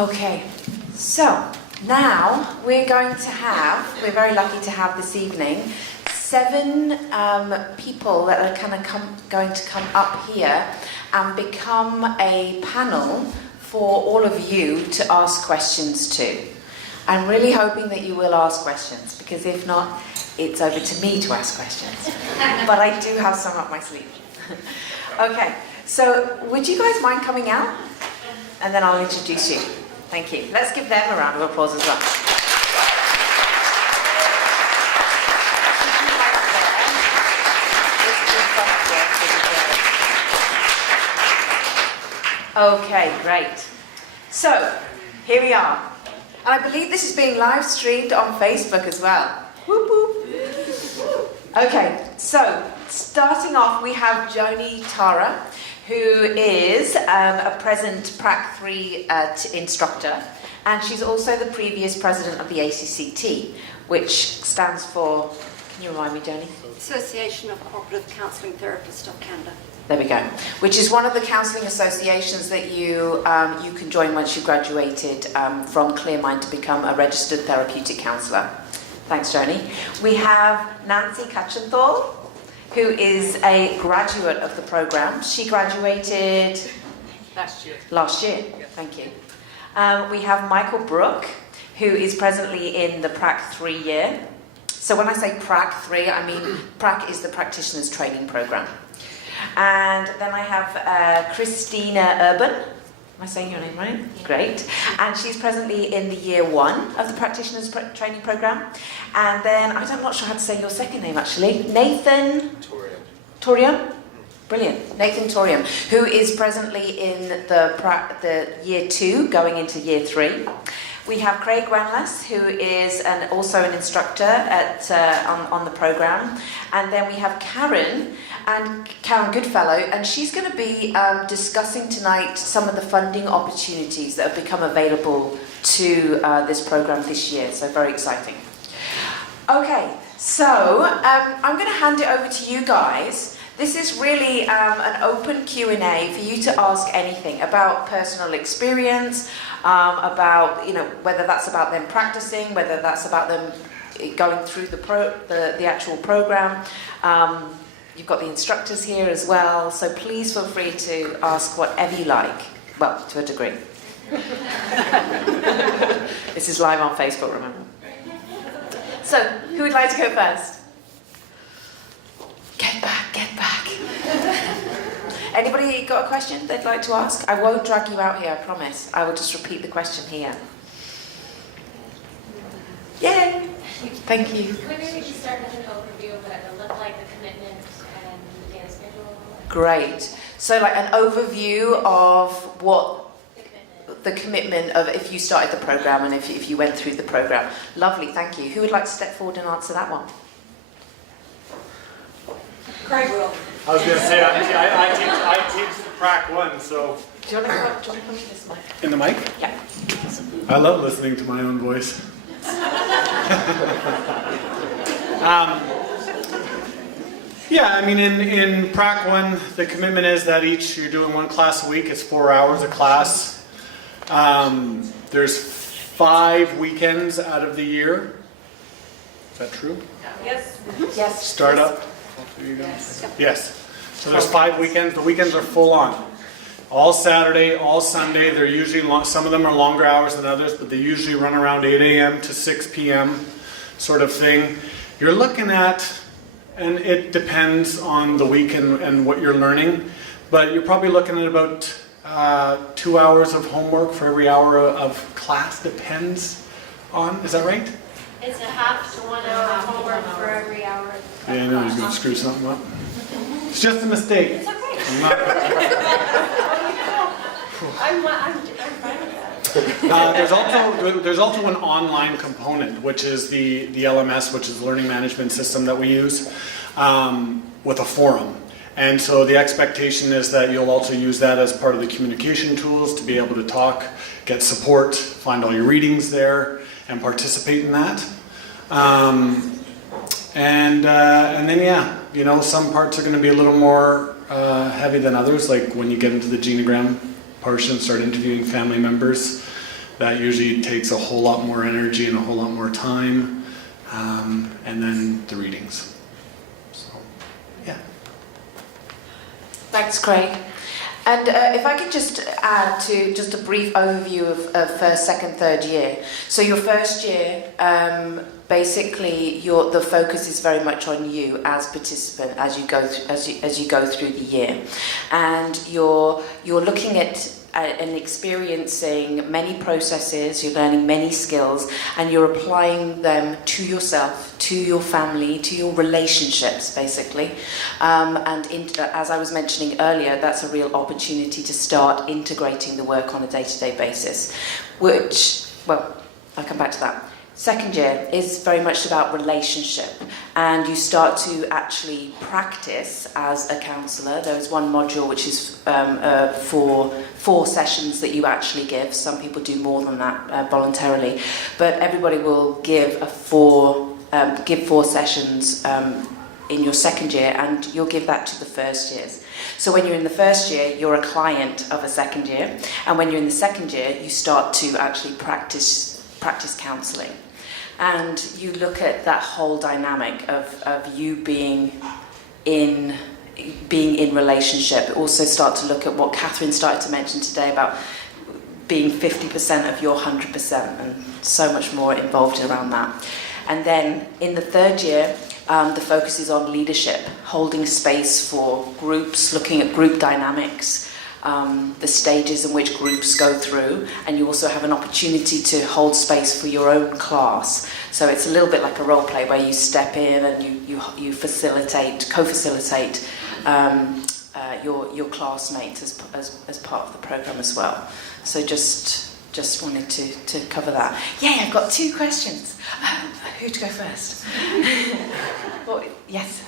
Okay, so now we're very lucky to have this evening 7 people that are going to come up here and become a panel for all of you to ask questions to. I'm really hoping that you will ask questions, because if not, it's over to me to ask questions. But I do have some up my sleeve. Okay, so would you guys mind coming out? And then I'll introduce you. Thank you. Let's give them a round of applause as well. Okay, great. So, here we are. And I believe this is being live streamed on Facebook as well. Whoop whoop. Okay, so starting off, we have Joni Tara, who is a present PRAC 3 instructor, and she's also the previous president of the ACCT, which stands for, can you remind me, Joni? Association of Cooperative Counselling Therapists of Canada. There we go. Which is one of the counselling associations that you can join once you've graduated from Clearmind to become a registered therapeutic counsellor. Thanks, Joni. We have Nancy Kachenthal, who is a graduate of the program. She graduated last year. Yeah. Thank you. We have Michael Brook, who is presently in the PRAC 3 year. So when I say PRAC 3, I mean PRAC is the Practitioner's Training Program. And then I have Christina Urban. Am I saying your name right? Yeah. Great. And she's presently in the year 1 of the Practitioner's Training Program. And then, I'm not sure how to say your second name actually, Nathan Torium? Brilliant. Nathan Torium, who is presently in the year 2, going into year 3. We have Craig Wenless, who is also an instructor on the program. And then we have Karen Goodfellow, and she's going to be discussing tonight some of the funding opportunities that have become available to this program this year. So very exciting. Okay, so I'm going to hand it over to you guys. This is really an open Q&A for you to ask anything about personal experience, about whether that's about them practicing, whether that's about them going through the actual program. You've got the instructors here as well, so please feel free to ask whatever you like. Well, to a degree. This is live on Facebook, remember? So, who would like to go first? Get back. Anybody got a question they'd like to ask? I won't drag you out here, I promise. I will just repeat the question here. Yay! Thank you. Maybe we should start with an overview of what it would look like, the commitment and the data schedule. Great. So like an overview of what the commitment of if you started the program and if you went through the program. Lovely, thank you. Who would like to step forward and answer that one? Craig will. I was going to say, I teach the PRAC 1, so... Do you want to come to this mic? In the mic? Yeah. I love listening to my own voice. Yeah, I mean, in PRAC 1, the commitment is that you're doing 1 class a week. It's 4 hours a class. There's 5 weekends out of the year. Is that true? Yes. Yes. Startup? There you go. Yes. So there's 5 weekends. The weekends are full on. All Saturday, all Sunday. They're usually some of them are longer hours than others, but they usually run around 8 a.m. to 6 p.m. sort of thing. You're looking at, and it depends on the week and what you're learning, but you're probably looking at about 2 hours of homework for every hour of class. Depends on, is that right? It's a half to 1 hour of homework for every hour. Yeah, I know he's going to screw something up. It's just a mistake. It's okay. I'm fine with that. There's also an online component, which is the LMS, which is the learning management system that we use, with a forum. And so the expectation is that you'll also use that as part of the communication tools to be able to talk, get support, find all your readings there, and participate in that. And then, yeah, some parts are going to be a little more heavy than others, like when you get into the genogram portion, start interviewing family members. That usually takes a whole lot more energy and a whole lot more time. And then the readings. So, yeah. Thanks, Craig. And if I could just add to just a brief overview of first, second, third year. So your first year, basically, the focus is very much on you as participant as you go through the year, and you're looking at and experiencing many processes. You're learning many skills, and you're applying them to yourself, to your family, to your relationships, basically. As I was mentioning earlier, that's a real opportunity to start integrating the work on a day-to-day basis, which, well, I'll come back to that. Second year is very much about relationship, and you start to actually practice as a counsellor. There is one module which is for 4 sessions that you actually give. Some people do more than that voluntarily, but everybody will give 4 sessions in your second year, and you'll give that to the first years. So when you're in the first year, you're a client of a second year, and when you're in the second year, you start to actually practice counselling. And you look at that whole dynamic of you being in relationship. Also start to look at what Catherine started to mention today about being 50% of your 100%, and so much more involved around that. And then in the third year, the focus is on leadership, holding space for groups, looking at group dynamics, the stages in which groups go through, and you also have an opportunity to hold space for your own class. So it's a little bit like a role play where you step in and you co-facilitate your classmates as part of the program as well. So just wanted to cover that. Yeah, I've got 2 questions. Who to go first? Well, yes.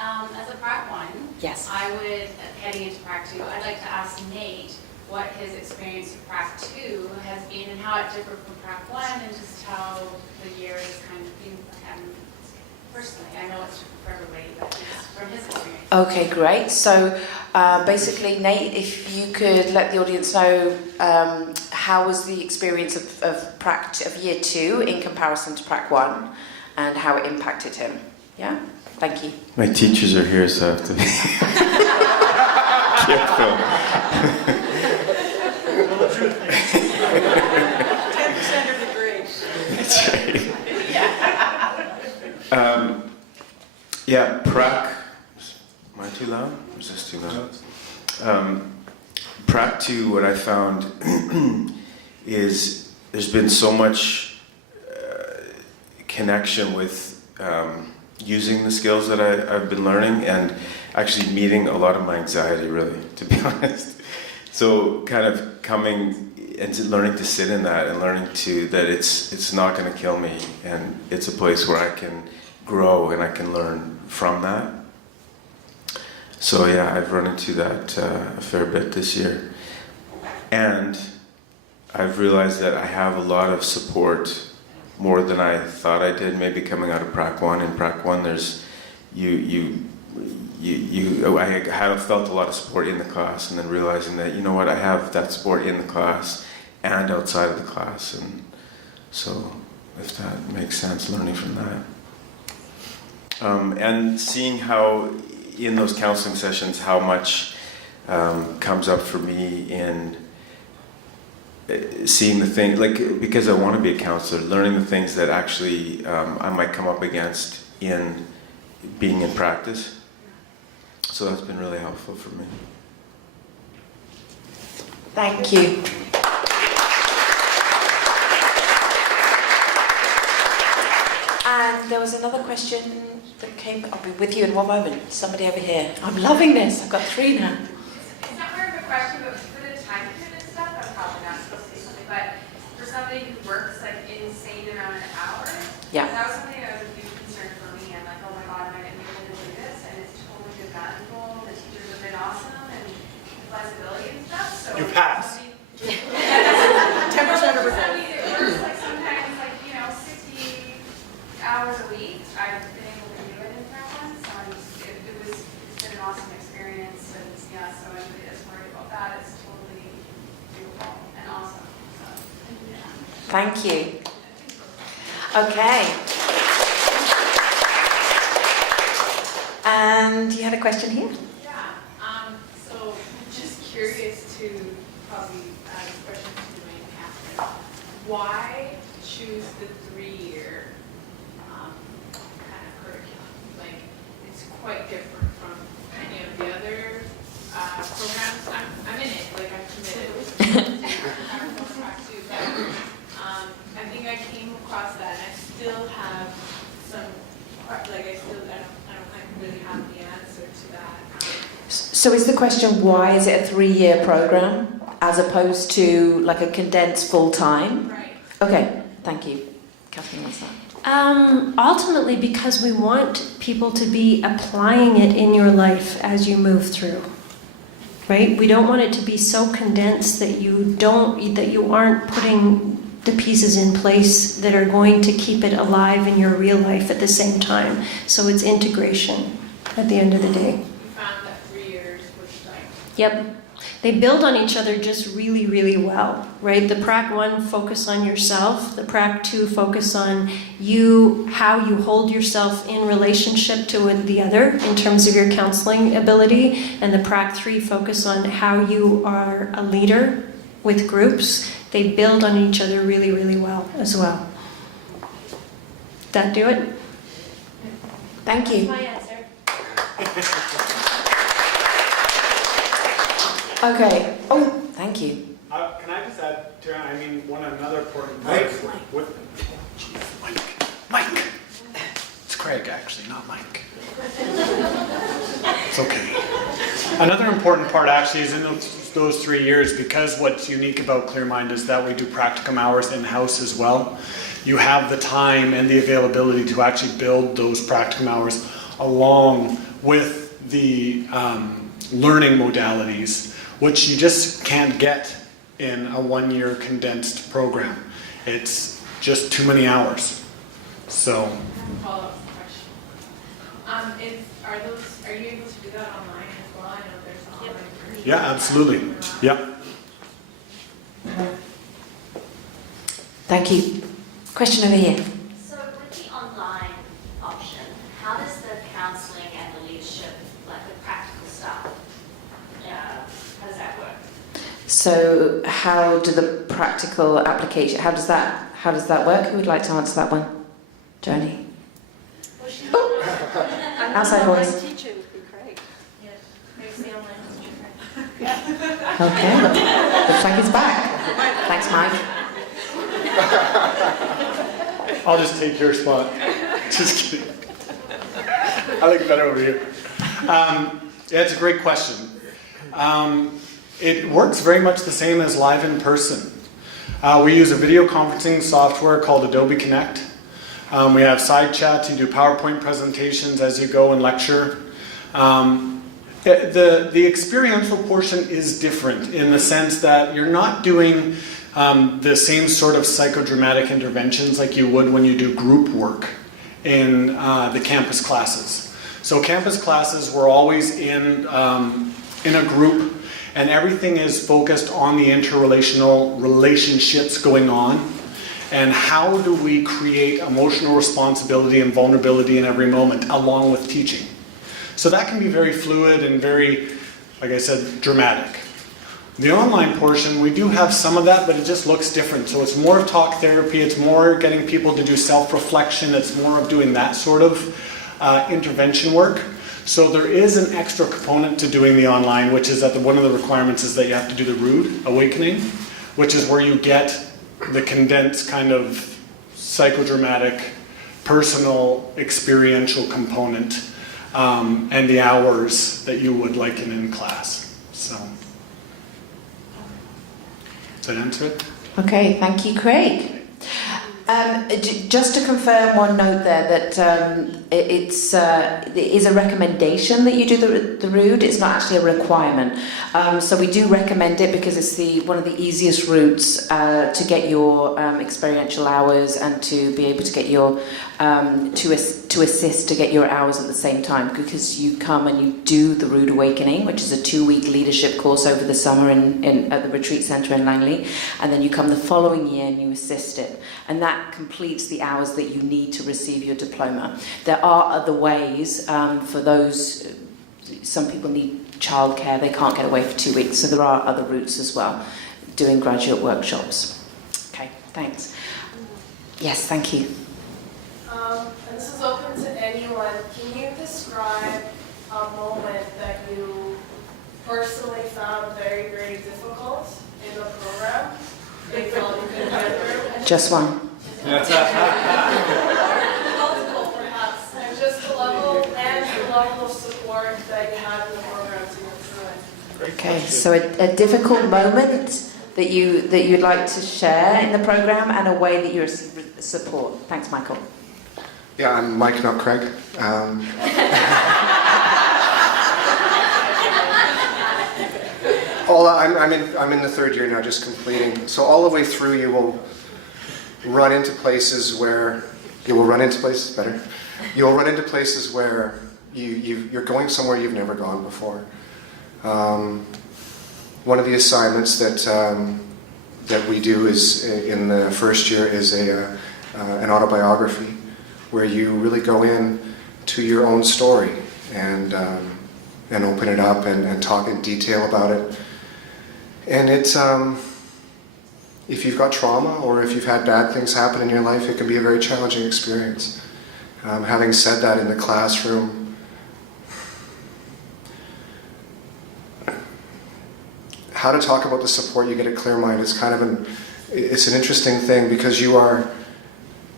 As a PRAC 1, Yes. I would, heading into PRAC 2, I'd like to ask Nate what his experience with PRAC 2 has been and how it differed from PRAC 1, and just how the year has kind of been for him personally. I know it's different for everybody, but just from his experience. Okay, great. So basically, Nate, if you could let the audience know how was the experience of year 2 in comparison to PRAC 1, and how it impacted him. Yeah? Thank you. My teachers are here, so I have to be careful. 10% of the grade. That's right. Yeah, PRAC. Am I too loud? Or is this too loud? PRAC 2, what I found is there's been so much connection with using the skills that I've been learning, and actually meeting a lot of my anxiety, really, to be honest. So kind of coming and learning to sit in that, and learning that it's not going to kill me, and it's a place where I can grow and I can learn from that. So yeah, I've run into that a fair bit this year. And I've realized that I have a lot of support, more than I thought I did, maybe coming out of PRAC 1. In PRAC 1, there's I have felt a lot of support in the class, and then realizing that, you know what, I have that support in the class and outside of the class. And so, if that makes sense, learning from that. And seeing how, in those counseling sessions, how much comes up for me in seeing the thing, like, because I want to be a counselor, learning the things that actually I might come up against in being in practice. So that's been really helpful for me. Thank you. And there was another question that came. I'll be with you in one moment. Somebody over here. I'm loving this. I've got 3 now. It's not more of a question, but for the time commitment stuff, I'm probably not supposed to say something, but for somebody who works like insane amount of hours, Yeah. that was something that was a huge concern for me. I'm like, oh my god, am I going to be able to do this? And it's totally been manageable. The teachers have been awesome, and flexibility and stuff. So You pass. 10% of the grade. It works like sometimes like, 60 hours a week. I've been able to do it in that one, so it's been an awesome experience, and Thank you. Okay. And you had a question here? Yeah, so just curious to probably ask a question to Dwayne and Catherine. Why choose the 3-year kind of curriculum? Like, it's quite different from any of the other programs. I'm in it, like I've committed. I think I came across that and I still have some, like I don't really have the answer to that. So is the question, why is it a 3-year program as opposed to like a condensed full-time? Right. Okay, thank you. Catherine, what's that? Ultimately, because we want people to be applying it in your life as you move through, right? We don't want it to be so condensed that you aren't putting the pieces in place that are going to keep it alive in your real life at the same time. So it's integration at the end of the day. You found that 3 years was like. Yep. They build on each other just really, really well, right? The PRAC 1 focus on yourself. The PRAC 2 focus on you, how you hold yourself in relationship to the other in terms of your counseling ability. And the PRAC 3 focus on how you are a leader with groups. They build on each other really, really well as well. That do it? Thank you. My answer. Okay. Oh, thank you. Can I just add, Tara, I mean, another important Mike. Mike. It's Craig, actually, not Mike. It's okay. Another important part, actually, is in those 3 years, because what's unique about Clearmind is that we do practicum hours in-house as well. You have the time and the availability to actually build those practicum hours along with the learning modalities, which you just can't get in a 1-year condensed program. It's just too many hours. So. Follow-up question. Are you able to do that online as well? I know there's an online version. Yeah, absolutely. Yeah. Thank you. Question over here. So with the online option, how does the counselling and the leadership, like the practical stuff, how does that work? So how do the practical application, how does that work? Who would like to answer that one? Joni? Outside voice. Online teacher would be great. Okay. Looks like it's back. Thanks, Mike. I'll just take your spot. Just kidding. I like it better over here. Yeah, it's a great question. It works very much the same as live in person. We use a video conferencing software called Adobe Connect. We have side chats. You do PowerPoint presentations as you go and lecture. The experiential portion is different in the sense that you're not doing the same sort of psychodramatic interventions like you would when you do group work in the campus classes. So campus classes, we're always in a group, and everything is focused on the interrelational relationships going on, and how do we create emotional responsibility and vulnerability in every moment, along with teaching. So that can be very fluid and very, like I said, dramatic. The online portion, we do have some of that, but it just looks different. So it's more of talk therapy, it's more getting people to do self-reflection, it's more of doing that sort of intervention work. So there is an extra component to doing the online, which is that one of the requirements is that you have to do the Rude Awakening, which is where you get the condensed kind of psychodramatic, personal, experiential component, and the hours that you would like in class. So, does that answer it? Okay, thank you, Craig. Just to confirm one note there that it is a recommendation that you do the route. It's not actually a requirement. So we do recommend it because it's one of the easiest routes to get your experiential hours and to be able to get your to assist to get your hours at the same time, because you come and you do the Rude Awakening, which is a 2-week leadership course over the summer at the retreat centre in Langley, and then you come the following year and you assist it, and that completes the hours that you need to receive your diploma. There are other ways for those. Some people need childcare; they can't get away for 2 weeks, so there are other routes as well. Doing graduate workshops. Okay, thanks. Yes, thank you. And this is open to anyone. Can you describe a moment that you personally found very, very difficult in the program? You felt you couldn't get through? Just one. Multiple, perhaps. And just the level of support that you had in the program to go through it. Okay, so a difficult moment that you'd like to share in the program, and a way that you receive support. Thanks, Michael. Yeah, I'm Mike, not Craig. I'm in the 3rd year now, just completing. So all the way through, you will run into places where you'll run into places where you're going somewhere you've never gone before. One of the assignments that we do is in the 1st year is an autobiography, where you really go in to your own story and open it up and talk in detail about it. And it's if you've got trauma or if you've had bad things happen in your life, it can be a very challenging experience. Having said that, in the classroom, how to talk about the support you get at Clearmind is kind of it's an interesting thing, because you are,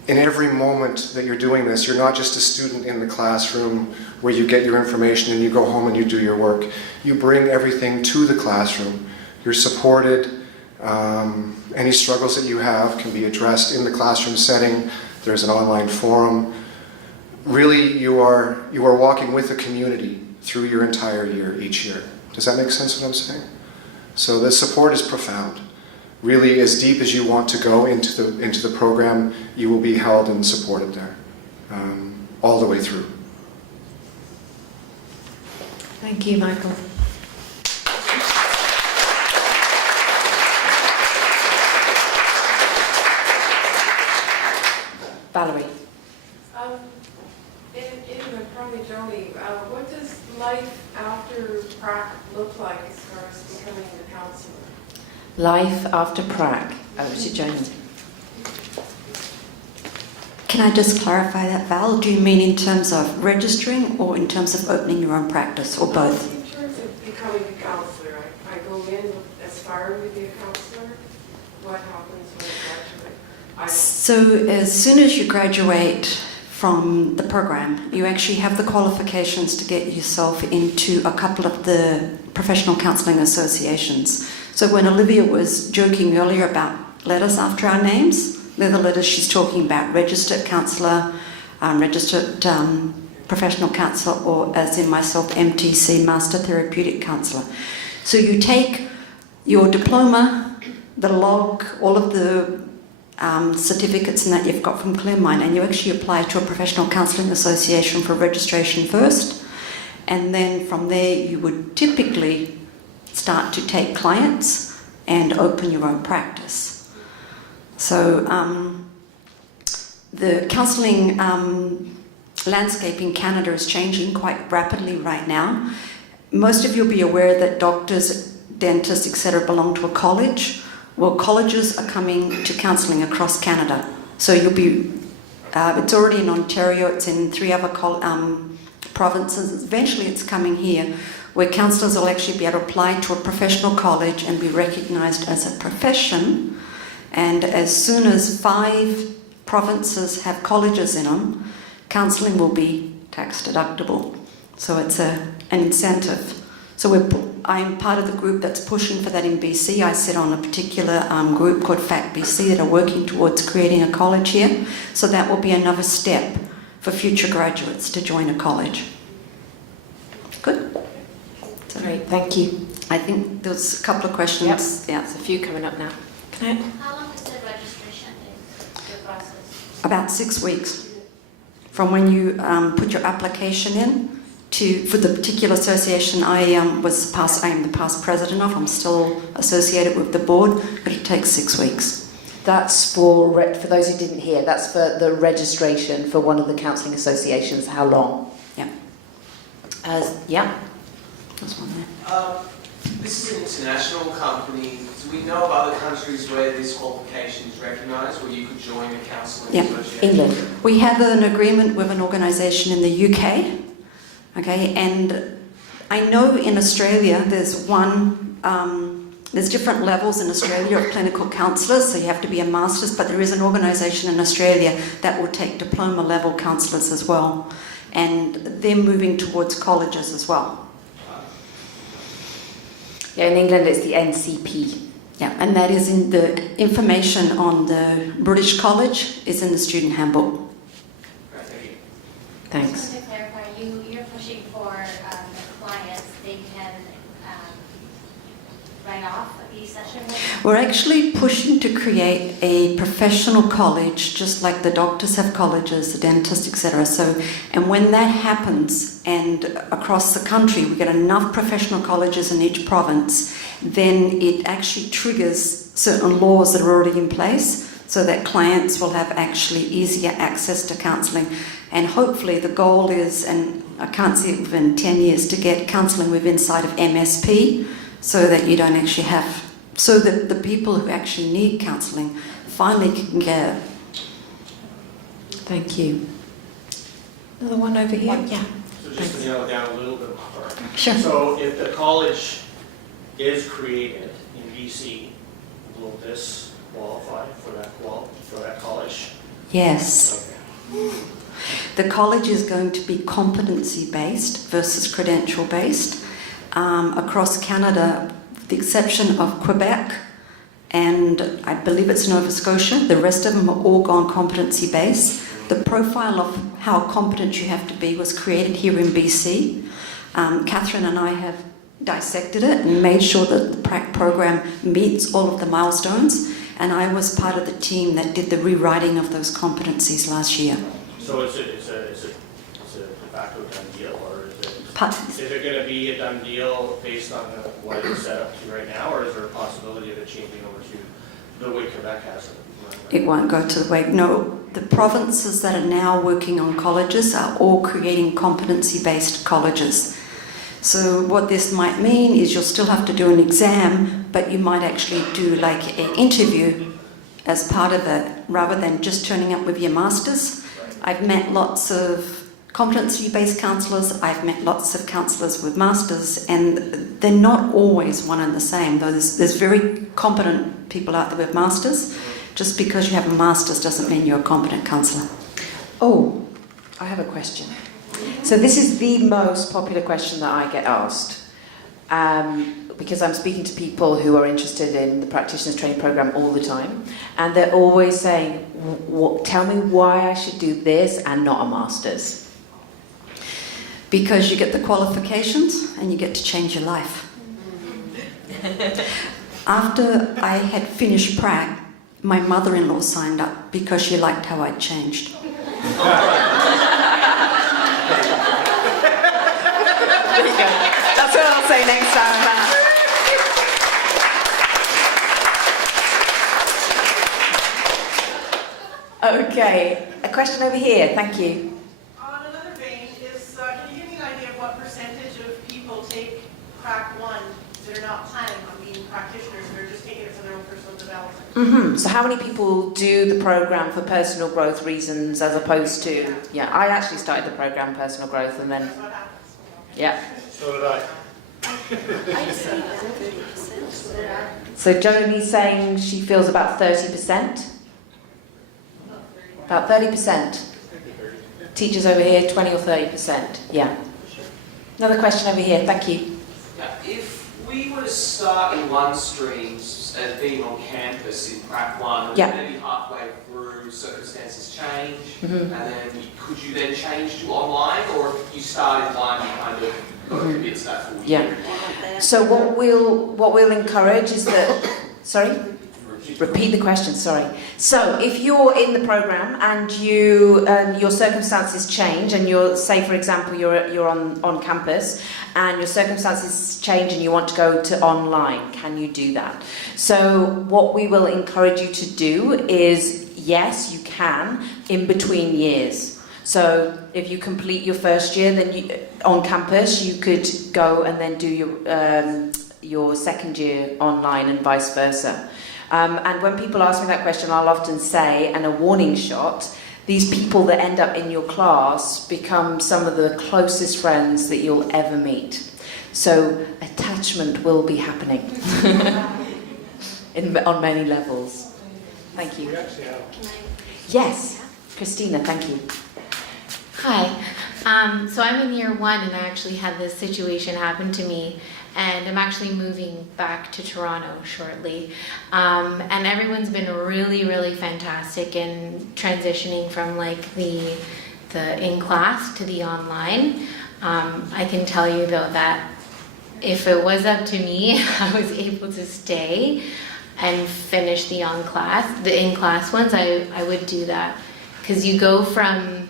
in every moment that you're doing this, you're not just a student in the classroom where you get your information and you go home and you do your work. You bring everything to the classroom. You're supported. Any struggles that you have can be addressed in the classroom setting. There's an online forum. Really, you are walking with the community through your entire year, each year. Does that make sense what I'm saying? So the support is profound. Really, as deep as you want to go into the program, you will be held and supported there, all the way through. Thank you, Michael. Valerie. In the Promijoni, what does life after PRAC look like as far as becoming a counselor? Life after PRAC. Over to Jane. Can I just clarify that, Val? Do you mean in terms of registering or in terms of opening your own practice, or both? In terms of becoming a counselor, I go in aspiring to be a counselor. What happens when I graduate? So as soon as you graduate from the program, you actually have the qualifications to get yourself into a couple of the professional counselling associations. So when Olivia was joking earlier about letters after our names, they're the letters she's talking about: registered counsellor, registered professional counsellor, or as in myself, MTC, Master Therapeutic Counsellor. So you take your diploma, the log, all of the certificates and that you've got from Clearmind, and you actually apply to a professional counselling association for registration first, and then from there you would typically start to take clients and open your own practice. So the counselling landscape in Canada is changing quite rapidly right now. Most of you will be aware that doctors, dentists, etc. belong to a college. Well, colleges are coming to counselling across Canada. So you'll be, it's already in Ontario, it's in 3 other provinces. Eventually it's coming here, where counsellors will actually be able to apply to a professional college and be recognised as a profession. And as soon as 5 provinces have colleges in them, counselling will be tax deductible. So it's an incentive. So we're I'm part of the group that's pushing for that in BC. I sit on a particular group called PRAC BC that are working towards creating a college here. So that will be another step for future graduates to join a college. Good. Great, thank you. I think there's a couple of questions. Yep. Yeah. There's a few coming up now. Can I? How long is the registration take, the process? About 6 weeks from when you put your application in to for the particular association I am the past president of. I'm still associated with the board, but it takes 6 weeks. That's for those who didn't hear, that's for the registration for one of the counselling associations. How long? Yeah. Yeah. There's one there. This is an international company. Do we know of other countries where this qualification is recognised, where you could join a counselling Yeah. association? England. We have an agreement with an organisation in the UK, okay, and I know in Australia there's there's different levels in Australia of clinical counsellors, so you have to be a master's, but there is an organisation in Australia that will take diploma level counsellors as well, and they're moving towards colleges as well. Yeah, in England it's the NCP. Yeah, and that is in the information on the British College is in the student handbook. Right, thank you. Thanks. Just to clarify, you're pushing for the clients, they can write off the session with? We're actually pushing to create a professional college, just like the doctors have colleges, the dentists, etc. So, and when that happens, and across the country we get enough professional colleges in each province, then it actually triggers certain laws that are already in place, so that clients will have actually easier access to counselling. And hopefully the goal is, and I can't see it within 10 years, to get counselling within inside of MSP, so that you don't actually have, so that the people who actually need counselling finally can get it. Thank you. Another one over here? Yeah. So just to nail it down a little bit more. Sure. So if the college is created in BC, will this qualify for that college? Yes. Okay. The college is going to be competency-based versus credential-based. Across Canada, with the exception of Quebec and I believe it's Nova Scotia, the rest of them are all gone competency-based. The profile of how competent you have to be was created here in BC. Catherine and I have dissected it and made sure that the PRAC program meets all of the milestones, and I was part of the team that did the rewriting of those competencies last year. So it's a de facto done deal, or is it going to be a done deal based on what it's set up to right now, or is there a possibility of it changing over to the way Quebec has it? It won't go to the way. No, the provinces that are now working on colleges are all creating competency-based colleges. So what this might mean is you'll still have to do an exam, but you might actually do like an interview as part of it, rather than just turning up with your masters. I've met lots of competency-based counsellors, I've met lots of counsellors with masters, and they're not always one and the same, though there's very competent people out there with masters. Just because you have a master's doesn't mean you're a competent counsellor. Oh, I have a question. So this is the most popular question that I get asked, because I'm speaking to people who are interested in the practitioner's training program all the time, and they're always saying, tell me why I should do this and not a master's. Because you get the qualifications and you get to change your life. After I had finished PRAC, my mother-in-law signed up because she liked how I'd changed. There you go. That's what I'll say next time. Okay, a question over here. Thank you. On another vein, can you give me an idea of what percentage of people take PRAC 1 that are not planning on being practitioners, that are just taking it for their own personal development? So how many people do the program for personal growth reasons as opposed to... Yeah, I actually started the program personal growth and then... That's what happens. Yeah. So did I. So Joni's saying she feels about 30%? About 30%. Teachers over here, 20 or 30%. Yeah. Another question over here. Thank you. Yeah, if we were to start in one stream as being on campus in PRAC 1, and Yeah. maybe halfway through circumstances change, Mhm. and then could you then change to online, or if you start in one, you kind of commit to that full Yeah. year? So what we'll encourage is that, sorry? Repeat the question, sorry. So if you're in the program and your circumstances change, and say for example you're on campus and your circumstances change and you want to go to online, can you do that? So what we will encourage you to do is, yes, you can in between years. So if you complete your first year, then on campus you could go and then do your second year online and vice versa. And when people ask me that question, I'll often say, and a warning shot, these people that end up in your class become some of the closest friends that you'll ever meet. So attachment will be happening on many levels. Thank you. Yes, Christina, thank you. Hi. So I'm in year 1 and I actually had this situation happen to me, and I'm actually moving back to Toronto shortly. And everyone's been really, really fantastic in transitioning from like the in-class to the online. I can tell you though that if it was up to me, I was able to stay and finish the in-class ones, I would do that. Because you go from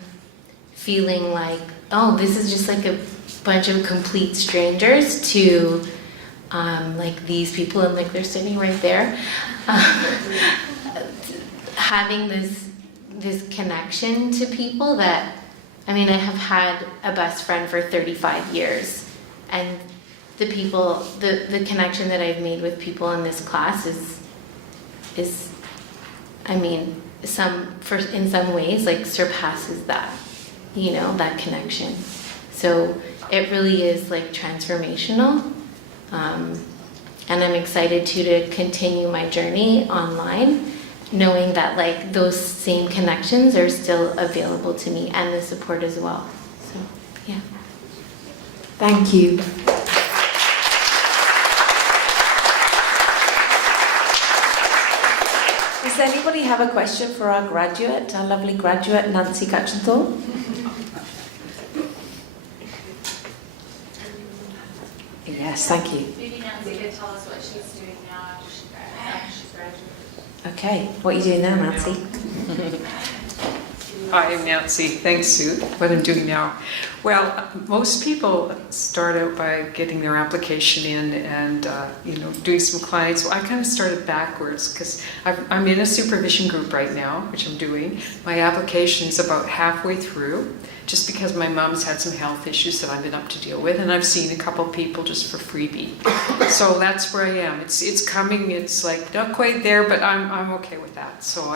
feeling like, oh, this is just like a bunch of complete strangers to like these people, and like they're sitting right there, having this connection to people that, I mean, I have had a best friend for 35 years, and the people, the connection that I've made with people in this class is I mean, in some ways like surpasses that, you know, that connection. So it really is like transformational, and I'm excited to continue my journey online, knowing that like those same connections are still available to me, and the support as well. So yeah. Thank you. Does anybody have a question for our graduate, our lovely graduate, Nancy Gutchenthal? Yes, thank you. Maybe Nancy could tell us what she's doing now after she's graduated. Okay, what are you doing now, Nancy? Hi, I'm Nancy. Thanks, Sue. What I'm doing now. Well, most people start out by getting their application in and, doing some clients. Well, I kind of started backwards because I'm in a supervision group right now, which I'm doing. My application is about halfway through, just because my mom's had some health issues that I've been up to deal with, and I've seen a couple people just for freebie. So that's where I am. It's coming. It's like not quite there, but I'm okay with that. So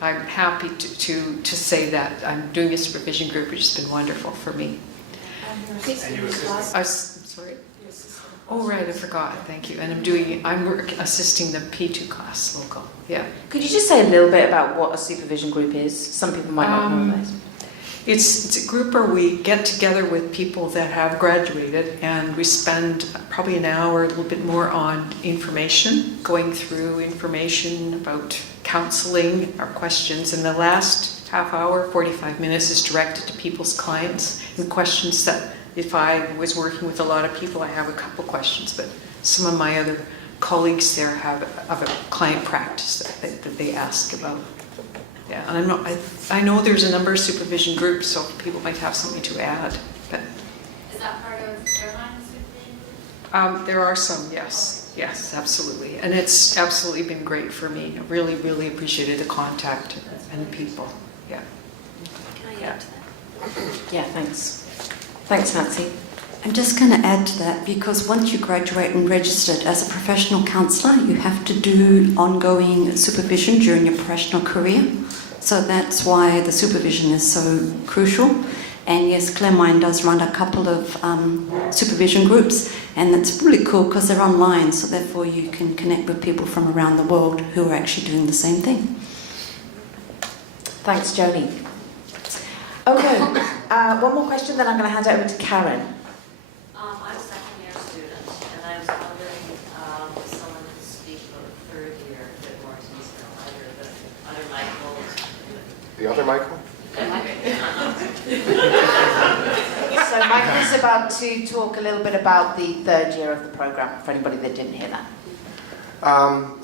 I'm happy to say that I'm doing a supervision group, which has been wonderful for me. I'm sorry. Oh right, I forgot. Thank you. And I'm assisting the P2 class local. Yeah. Could you just say a little bit about what a supervision group is? Some people might not know that. It's a group where we get together with people that have graduated, and we spend probably an hour, a little bit more, on information, going through information about counseling, our questions, and the last half hour, 45 minutes, is directed to people's clients and questions that, if I was working with a lot of people, I have a couple questions, but some of my other colleagues there have a client practice that they ask about. Yeah, and I know there's a number of supervision groups, so people might have something to add. But Is that part of Clearmind supervision? there are some, yes, absolutely, and it's absolutely been great for me. I really, really appreciated the contact and the people. Yeah. Can I add to that? Yeah, thanks. Thanks, Nancy. I'm just going to add to that, because once you graduate and registered as a professional counsellor, you have to do ongoing supervision during your professional career. So that's why the supervision is so crucial. And yes, Clearmind does run a couple of supervision groups, and it's really cool because they're online, so therefore you can connect with people from around the world who are actually doing the same thing. Thanks, Joni. Okay, one more question, then I'm going to hand it over to Karen. I'm a second-year student, and I'm The other Michael? So Michael's about to talk a little bit about the third year of the program, for anybody that didn't hear that.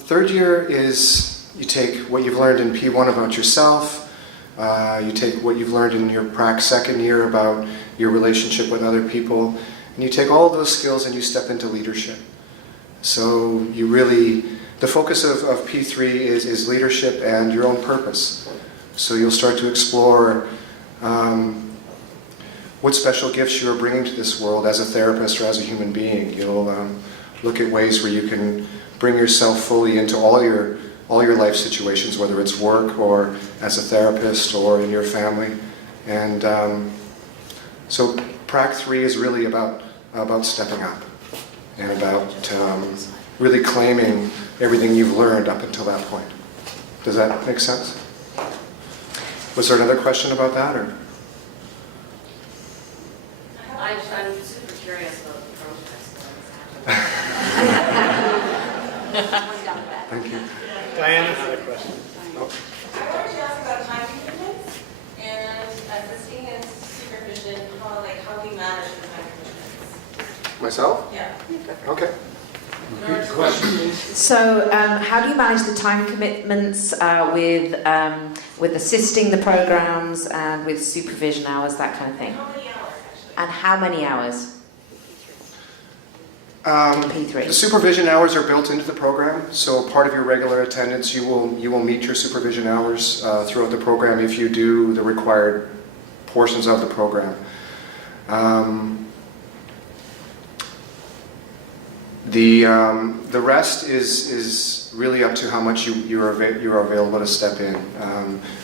Third year is you take what you've learned in P1 about yourself, you take what you've learned in your PRAC second year about your relationship with other people, and you take all of those skills and you step into leadership. So you really, the focus of P3 is leadership and your own purpose. So you'll start to explore what special gifts you're bringing to this world as a therapist or as a human being. You'll look at ways where you can bring yourself fully into all your life situations, whether it's work or as a therapist or in your family. And so PRAC 3 is really about stepping up and about really claiming everything you've learned up until that point. Does that make sense? Was there another question about that, or? I'm super curious about the process. Thank you. Diana had a question. I wanted to ask about time commitments and assisting and supervision, how we manage the time commitments. Myself? Yeah. Okay. Good question, please. So how do you manage the time commitments with assisting the programs and with supervision hours, that kind of thing? How many hours, actually? And how many hours? P3. The supervision hours are built into the program, so part of your regular attendance, you will meet your supervision hours throughout the program if you do the required portions of the program. The rest is really up to how much you're available to step in.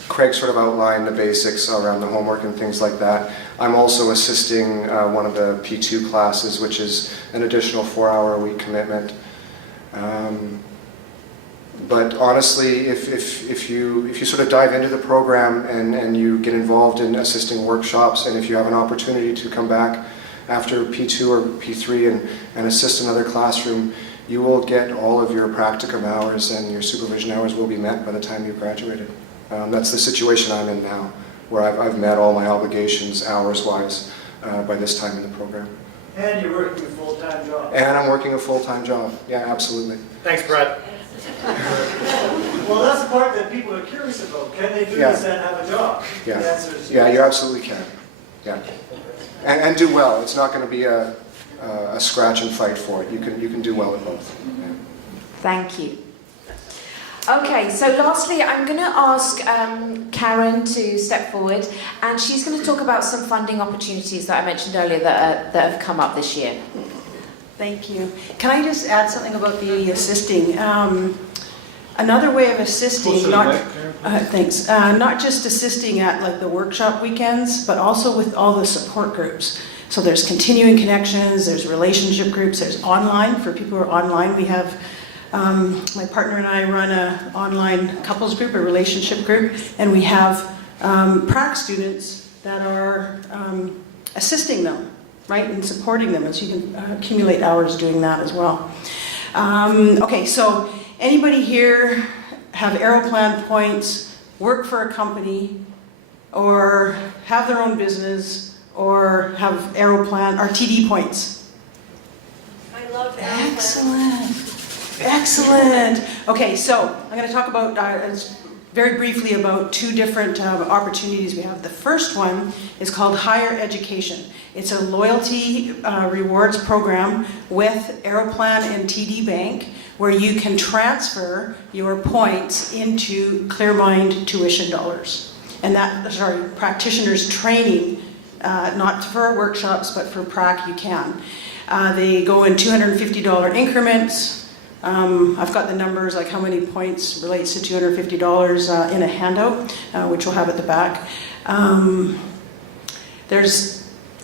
Craig sort of outlined the basics around the homework and things like that. I'm also assisting one of the P2 classes, which is an additional 4-hour-a-week commitment. But honestly, if you sort of dive into the program and you get involved in assisting workshops, and if you have an opportunity to come back after P2 or P3 and assist another classroom, you will get all of your practicum hours and your supervision hours will be met by the time you've graduated. That's the situation I'm in now, where I've met all my obligations hours-wise by this time in the program. And you're working a full-time job. And I'm working a full-time job. Yeah, absolutely. Thanks, Brett. Well, that's the part that people are curious about. Can they do this and have a job? Yeah. The answer is Yeah, yes. you absolutely can. Yeah. And do well. It's not going to be a scratch and fight for it. You can do well at both. Yeah. Thank you. Okay, so lastly, I'm going to ask Karen to step forward, and she's going to talk about some funding opportunities that I mentioned earlier that have come up this year. Thank you. Can I just add something about the assisting? Another way of assisting, not just assisting at like the workshop weekends, but also with all the support groups. So there's continuing connections, there's relationship groups, there's online, for people who are online. We have, my partner and I run an online couples group, a relationship group, and we have PRAC students that are assisting them, right, and supporting them, as you can accumulate hours doing that as well. Okay, so anybody here have Aeroplan points, work for a company, or have their own business, or have Aeroplan or TD points? I love Aeroplan. Excellent, excellent. Okay, so I'm going to talk about very briefly about two different opportunities we have. The first one is called Higher Education. It's a loyalty rewards program with Aeroplan and TD Bank, where you can transfer your points into Clearmind tuition dollars. And that, sorry, practitioners training, not for our workshops, but for PRAC you can. They go in $250 increments. I've got the numbers, like how many points relates to $250 in a handout, which we'll have at the back.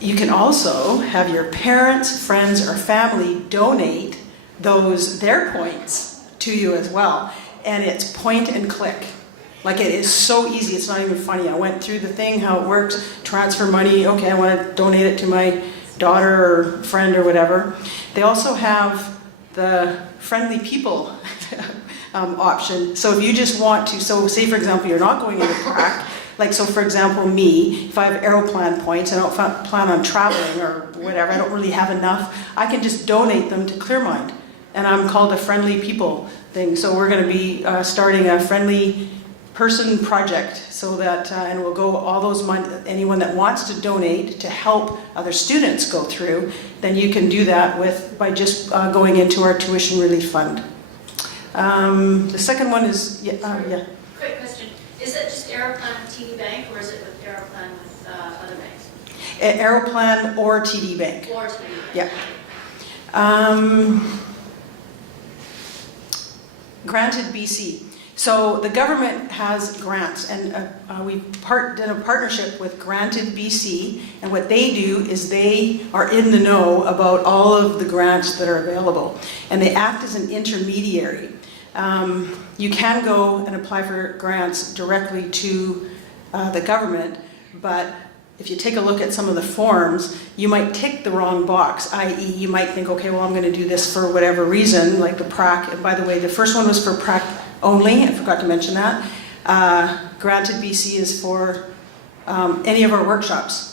You can also have your parents, friends, or family donate their points to you as well. And it's point and click. Like, it is so easy, it's not even funny. I went through the thing, how it works, transfer money, okay, I want to donate it to my daughter or friend or whatever. They also have the friendly people option. So if you just want to, so say for example, you're not going into PRAC, Like, so for example, me, if I have Aeroplan points, I don't plan on traveling or whatever, I don't really have enough, I can just donate them to Clearmind. And I'm called a friendly people thing. So we're going to be starting a friendly person project, so that, and we'll go all those money, anyone that wants to donate to help other students go through, then you can do that by just going into our tuition relief fund. The second one is, yeah. Quick question. Is it just Aeroplan with TD Bank, or is it with Aeroplan with other banks? Aeroplan or TD Bank. Or TD Bank. Yeah. Granted BC. So the government has grants, and we did a partnership with Granted BC, and what they do is they are in the know about all of the grants that are available, and they act as an intermediary. You can go and apply for grants directly to the government, but if you take a look at some of the forms, you might tick the wrong box, i.e. you might think, okay, well, I'm going to do this for whatever reason, like the PRAC, and by the way, the first one was for PRAC only, I forgot to mention that. Granted BC is for any of our workshops.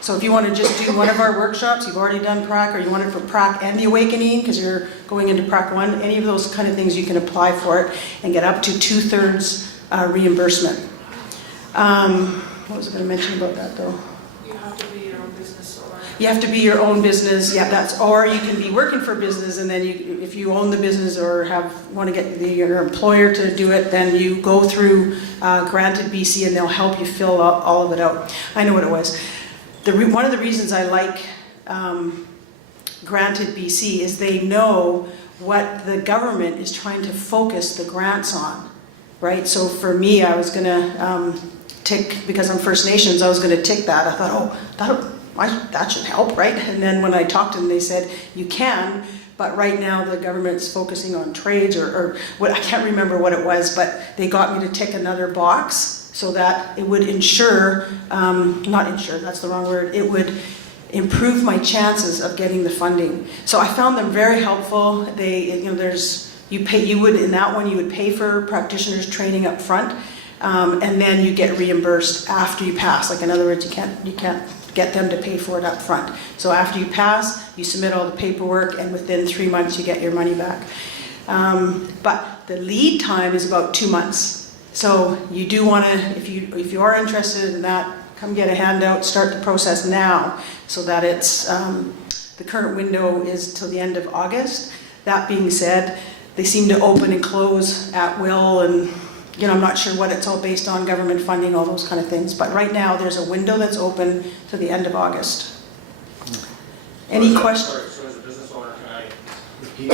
So if you want to just do one of our workshops, you've already done PRAC, or you want it for PRAC and the Awakening, because you're going into PRAC 1, any of those kind of things you can apply for it and get up to 2/3 reimbursement. What was I going to mention about that though? You have to be your own business owner. You have to be your own business, yeah, or you can be working for business, and then if you own the business or want to get your employer to do it, then you go through Granted BC and they'll help you fill all of it out. I know what it was. One of the reasons I like Granted BC is they know what the government is trying to focus the grants on, right? So for me, I was going to tick, because I'm First Nations, I was going to tick that. I thought, that should help, right? And then when I talked to them, they said, you can, but right now the government's focusing on trades or what, I can't remember what it was, but they got me to tick another box so that it would not ensure, that's the wrong word, it would improve my chances of getting the funding. So I found them very helpful. In that one you would pay for practitioners training up front, and then you get reimbursed after you pass. Like, in other words, you can't get them to pay for it up front. So after you pass, you submit all the paperwork, and within 3 months you get your money back. But the lead time is about 2 months. So you do want to, if you are interested in that, come get a handout, start the process now, so that it's, the current window is till the end of August. That being said, they seem to open and close at will, and I'm not sure what it's all based on, government funding, all those kind of things. But right now, there's a window that's open to the end of August. Any questions? So as a business owner, can I repeat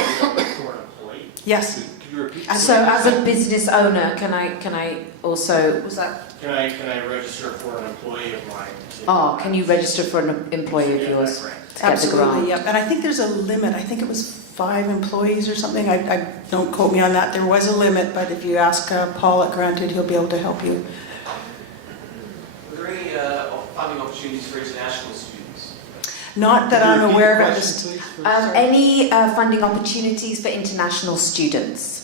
for an employee? Yes. Can you repeat? So as a business owner, can I also, was that? Can I register for an employee of mine? Can you register for an employee of yours? To get the grant? Absolutely, yep. And I think there's a limit. I think it was 5 employees or something. I don't quote me on that. There was a limit, but if you ask Paul at Granted, he'll be able to help you. Are there any funding opportunities for international students? Not that I'm aware of. Any funding opportunities for international students?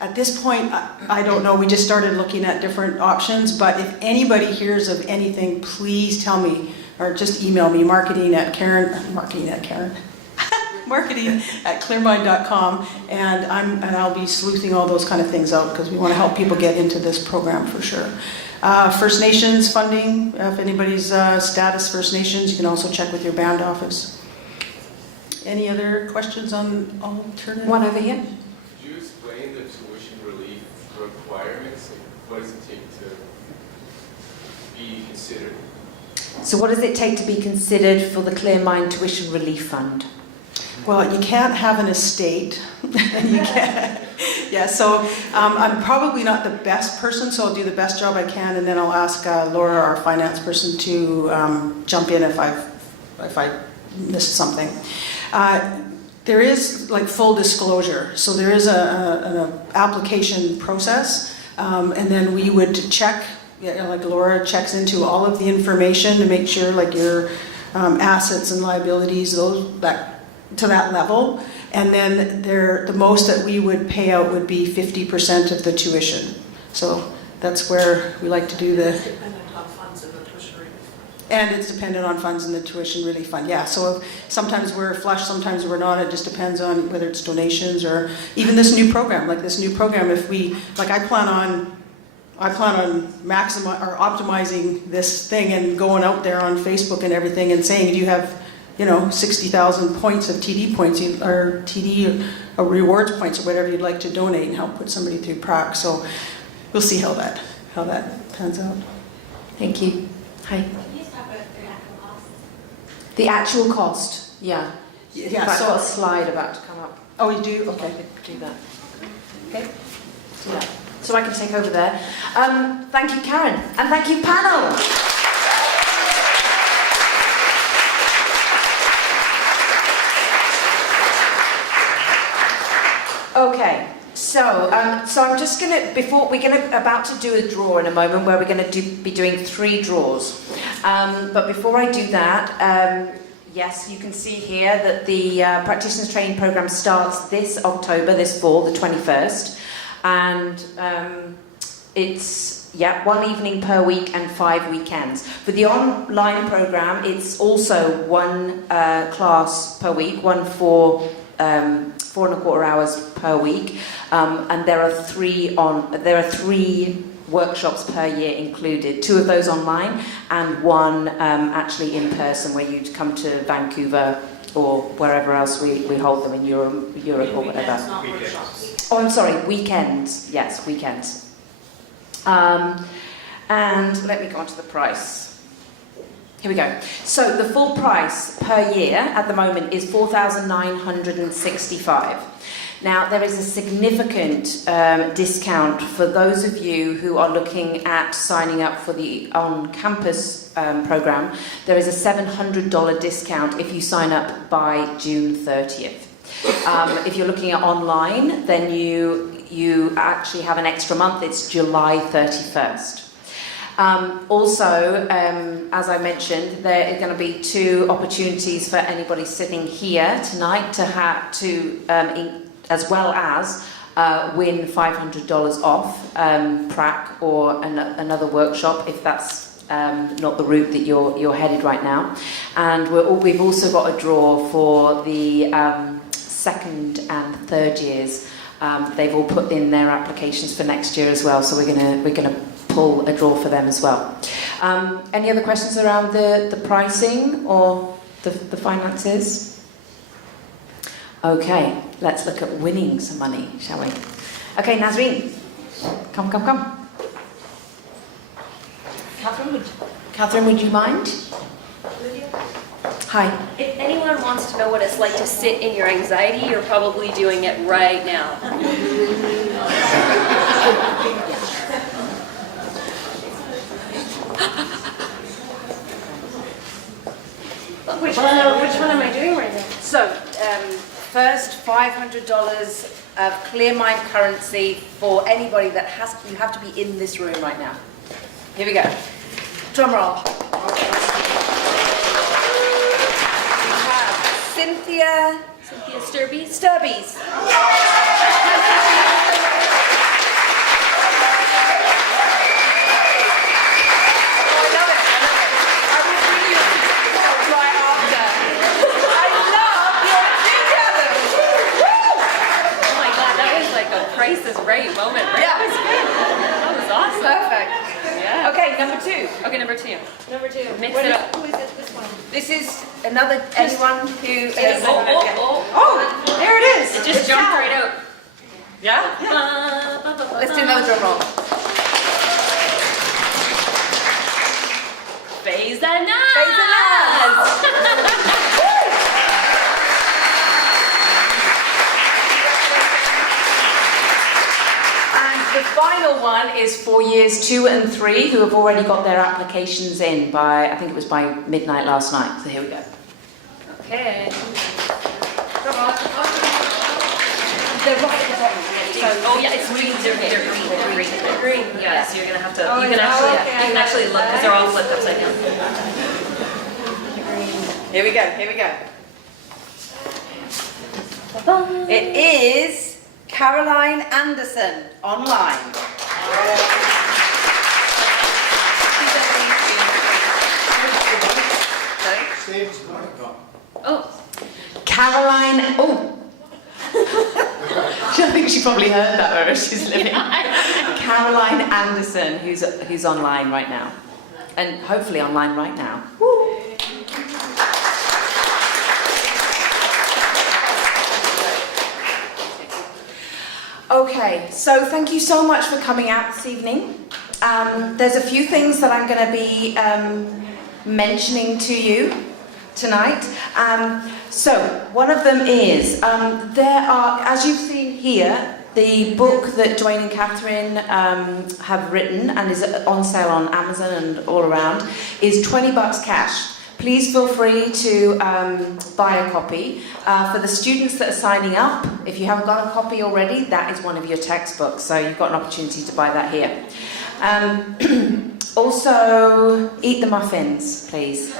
At this point, I don't know. We just started looking at different options, but if anybody hears of anything, please tell me, or just email me, marketing at clearmind.com, and I'll be sleuthing all those kind of things out, because we want to help people get into this program for sure. First Nations funding, if anybody's status First Nations, you can also check with your band office. Any other questions on alternative? One over here. Could you explain the tuition relief requirements? What does it take to be considered? So what does it take to be considered for the Clearmind Tuition Relief Fund? Well, you can't have an estate, and you can't. Yeah, so I'm probably not the best person, so I'll do the best job I can, and then I'll ask Laura, our finance person, to jump in if I missed something. There is like full disclosure, so there is an application process, and then we would check. Like Laura checks into all of the information to make sure, like, your assets and liabilities, to that level, and then the most that we would pay out would be 50% of the tuition. So that's where we like to do the. Dependent on funds in the tuition relief fund. And it's dependent on funds in the tuition relief fund, yeah. So sometimes we're flush, sometimes we're not. It just depends on whether it's donations or even this new program. Like this new program, if we, like I plan on optimizing this thing and going out there on Facebook and everything and saying, you have, 60,000 points of TD points or TD or rewards points or whatever you'd like to donate and help put somebody through PRAC. So we'll see how that pans out. Thank you. Hi. Can you talk about the actual cost? The actual cost, yeah. Yeah, I've so- got a slide about to come up. Oh, you do? Okay. I could do that. Okay. Yeah. So I can take over there. Thank you, Karen, and thank you, panel. Okay, so I'm just about to do a draw in a moment where we're going to be doing 3 draws. But before I do that, yes, you can see here that the Practitioners Training Programme starts this October, this fall, the 21st. And it's 1 evening per week and 5 weekends. For the online programme, it's also 1 class per week, 4.25 hours per week, and there are 3 workshops per year included. 2 of those online, and 1 actually in person, where you'd come to Vancouver or wherever else we hold them in Europe or whatever. Not workshops. Oh, I'm sorry, weekends. Yes, weekends. And let me go on to the price. Here we go. So the full price per year at the moment is $4,965. Now, there is a significant discount for those of you who are looking at signing up for the on-campus program. There is a $700 discount if you sign up by June 30th. If you're looking at online, then you actually have an extra month. It's July 31st. Also, as I mentioned, there are going to be 2 opportunities for anybody sitting here tonight as well as win $500 off PRAC or another workshop if that's not the route that you're headed right now. And we've also got a draw for the 2nd and 3rd years. They've all put in their applications for next year as well, so we're gonna pull a draw for them as well. Any other questions around the pricing or the finances? Okay, let's look at winning some money, shall we? Okay, Nazreen, come. Catherine, would you mind? Hi. If anyone wants to know what it's like to sit in your anxiety, you're probably doing it right now. Which one am I doing right now? So, first $500 of Clearmind currency for anybody that you have to be in this room right now. Here we go. Drum roll. We have Cynthia Sturbies. Price is right moment, right? Yeah. That was good. That was awesome. Perfect. Yeah. Okay, number 2. Okay, number 2. Number 2. Mix it up. Who is it? This one. This is anyone who... Oh, there it is. It just jumped right out. Yeah? Let's do another drum roll. Phase and Naz. The final one is for years 2 and 3 who have already got their applications in by, I think it was by midnight last night. So here we go. Okay. They're right at the bottom. Oh yeah, it's green. They're green. Yeah, so you're gonna have to. You can actually look because they're all flipped upside down. Here we go. It is Caroline Anderson online. Caroline, I think she probably heard that wherever she's living. Caroline Anderson, who's online right now. And hopefully online right now. Woo. Okay, so thank you so much for coming out this evening. There's a few things that I'm going to be mentioning to you tonight. So one of them is, there are, as you've seen here, the book that Dwayne and Catherine have written and is on sale on Amazon and all around is $20 cash. Please feel free to buy a copy. For the students that are signing up, if you haven't got a copy already, that is one of your textbooks, so you've got an opportunity to buy that here. Also, eat the muffins, please.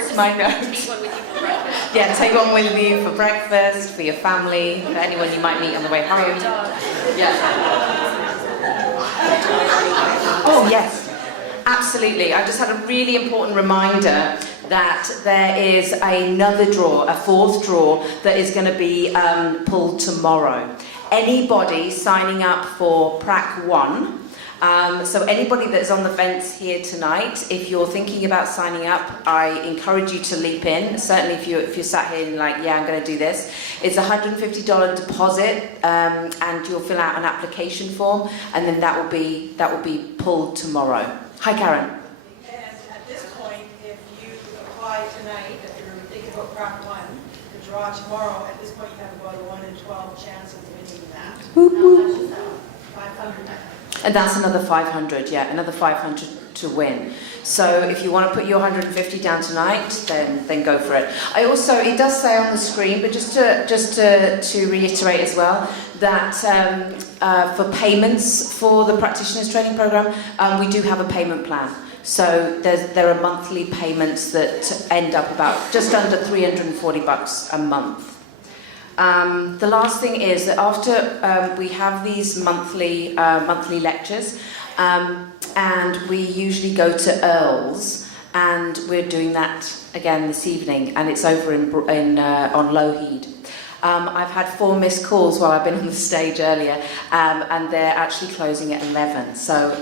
It's my note. Take one with you for breakfast. Yeah, take one with you for breakfast, for your family, for anyone you might meet on the way home. Yeah. Oh, yes. Absolutely. I just had a really important reminder that there is another draw, a fourth draw, that is going to be pulled tomorrow. Anybody signing up for PRAC 1, so anybody that's on the fence here tonight, if you're thinking about signing up, I encourage you to leap in. Certainly if you're sat here and like, yeah, I'm going to do this. It's a $150 deposit, and you'll fill out an application form, and then that will be pulled tomorrow. Hi, Karen. And at this point, if you apply tonight, if you're thinking about PRAC 1, the draw tomorrow, at this point you have about a 1 in 12 chance of winning that. How much is that? 500. And that's another 500, yeah, another 500 to win. So if you want to put your 150 down tonight, then go for it. I also, it does say on the screen, but just to reiterate as well, that for payments for the Practitioners Training Program, we do have a payment plan. So there are monthly payments that end up about just under $340 a month. The last thing is that after we have these monthly lectures, and we usually go to Earl's, and we're doing that again this evening, and it's over on Lougheed. I've had 4 missed calls while I've been on the stage earlier, and they're actually closing at 11. So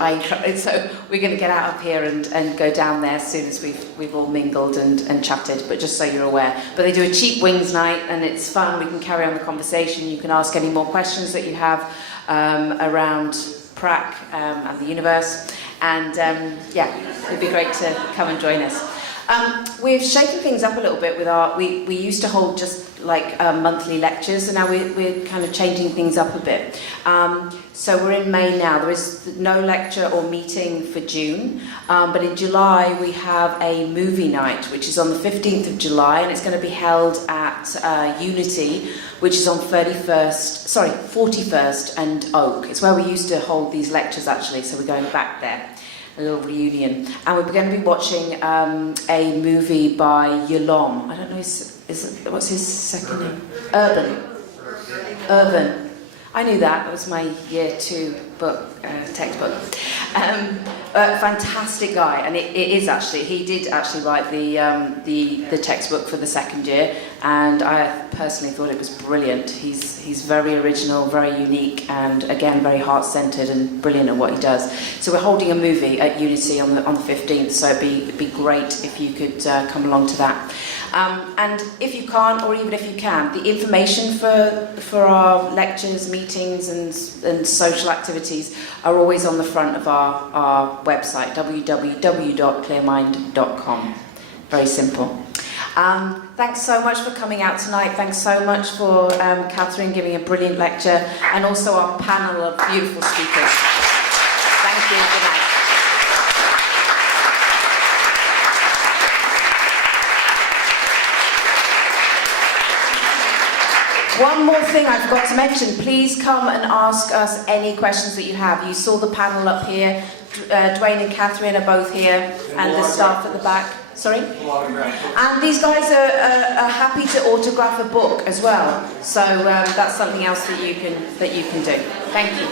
we're going to get out of here and go down there as soon as we've all mingled and chatted. But just so you're aware, but they do a cheap wings night, and it's fun. We can carry on the conversation. You can ask any more questions that you have around PRAC and the universe. And yeah, it'd be great to come and join us. We've shaken things up a little bit with we used to hold just like monthly lectures, and now we're kind of changing things up a bit. So we're in May now. There is no lecture or meeting for June, but in July we have a movie night, which is on the 15th of July, and it's going to be held at Unity, which is on 41st and Oak. It's where we used to hold these lectures actually, so we're going back there. A little reunion, and we're going to be watching a movie by Yalom. I don't know what's his second name? Urban. I knew that. It was my year 2 book, textbook. Fantastic guy, and it is actually. He did actually write the textbook for the second year, and I personally thought it was brilliant. He's very original, very unique, and again very heart-centered and brilliant at what he does. So we're holding a movie at Unity on the 15th. So it'd be great if you could come along to that. And if you can't, or even if you can, the information for our lectures, meetings, and social activities are always on the front of our website, www.clearmind.com. Very simple. Thanks so much for coming out tonight. Thanks so much for Catherine giving a brilliant lecture, and also our panel of beautiful speakers. Thank you. Good night. One more thing I forgot to mention, please come and ask us any questions that you have. You saw the panel up here, Dwayne and Catherine are both here, and the staff at the back. Sorry? And these guys are happy to autograph a book as well, so that's something else that you can do. Thank you.